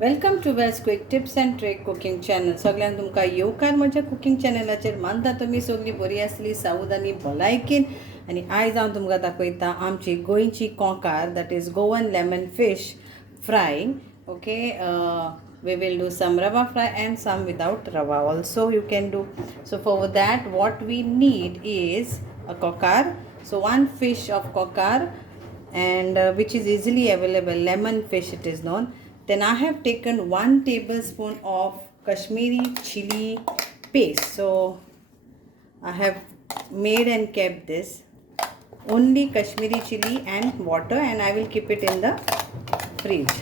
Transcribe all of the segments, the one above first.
Welcome to Wells quick tips and trick cooking channel. सगळ्यांक तुमकां येवकार म्हज्या कुकिंग चॅनलाचेर. मानता तुमी सगळीं बरी आसली, सावध आनी भलायकेन. आनी आयज हांव तुमकां दाखयता आमची गोंयची कोंकार, that is Goan lemon fish fry. Okay, we will do some rava fry and some without rava also you can do. So for that what we need is a kokar. So one fish of kokar, and which is easily available, lemon fish it is known. Then I have taken 1 tablespoon of Kashmiri chili paste. So I have made and kept this only Kashmiri chili and water, and I will keep it in the fridge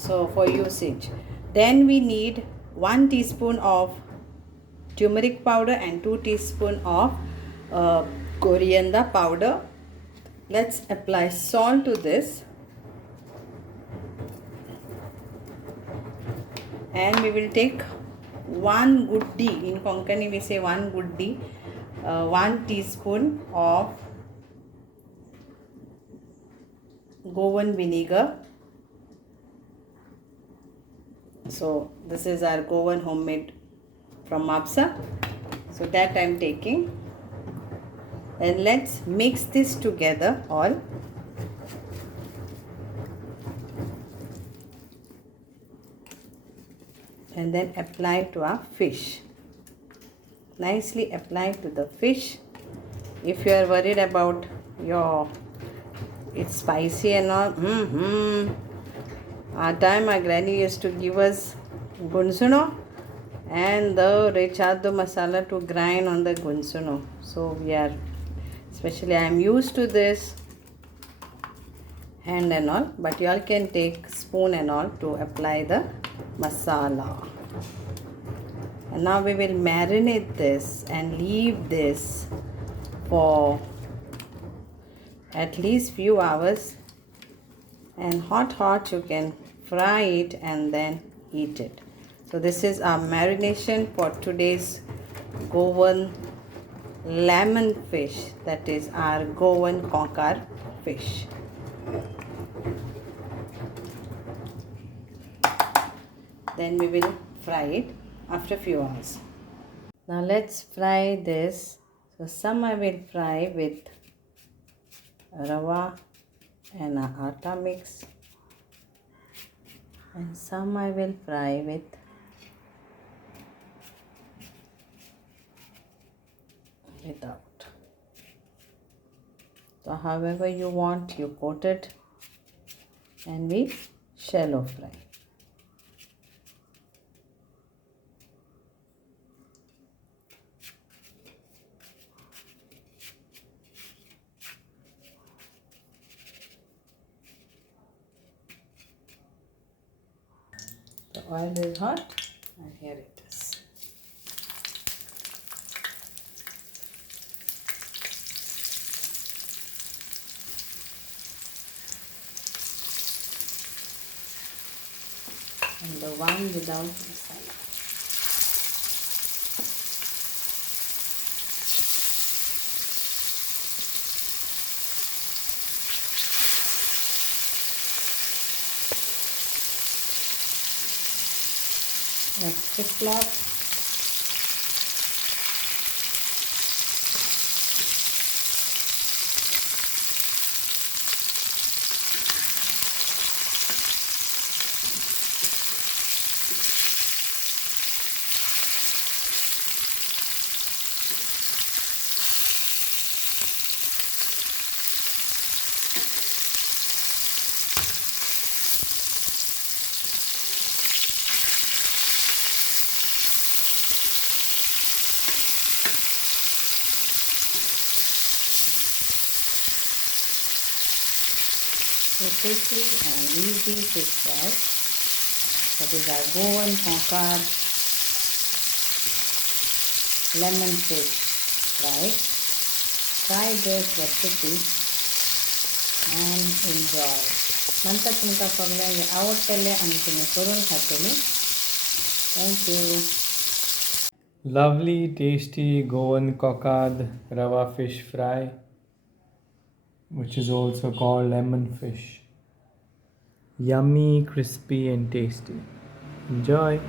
so for usage. Then we need 1 teaspoon of turmeric powder and 2 teaspoon of coriander powder. Let's apply salt to this, and we will take 1 guddi, in Konkani we say 1 guddi, 1 teaspoon of Goan vinegar. So this is our Goan homemade from Mapsa, so that I am taking. And let's mix this together all. And then apply to our fish. Nicely apply to the fish. If you are worried about it's spicy and all, our time my granny used to give us gunsuno and the rechado masala to grind on the gunsuno. So we are, especially I am used to this hand and all, but you all can take spoon and all to apply the masala. And now we will marinate this and leave this for at least few hours, and hot you can fry it and then eat it. So this is our marination for today's Goan lemon fish, that is our Goan Kokar fish. Then we will fry it after few hours. Now let's fry this. So some I will fry with rava and atta mix, and some I will fry with without. So however you want, you coat it, and we shallow fry. The oil is hot, and here it is. And the one without masala. Let's flip-flop. So quickly and easy fish fry. That is our Goan Kokar lemon fish fry. Try this recipe and enjoy. Manta tumka सगळ्यांक आवडटले आणि तुम्ही करून खातली. Thank you. Lovely, tasty Goan Kokar Rava fish fry, which is also called lemon fish. Yummy, crispy, and tasty. Enjoy!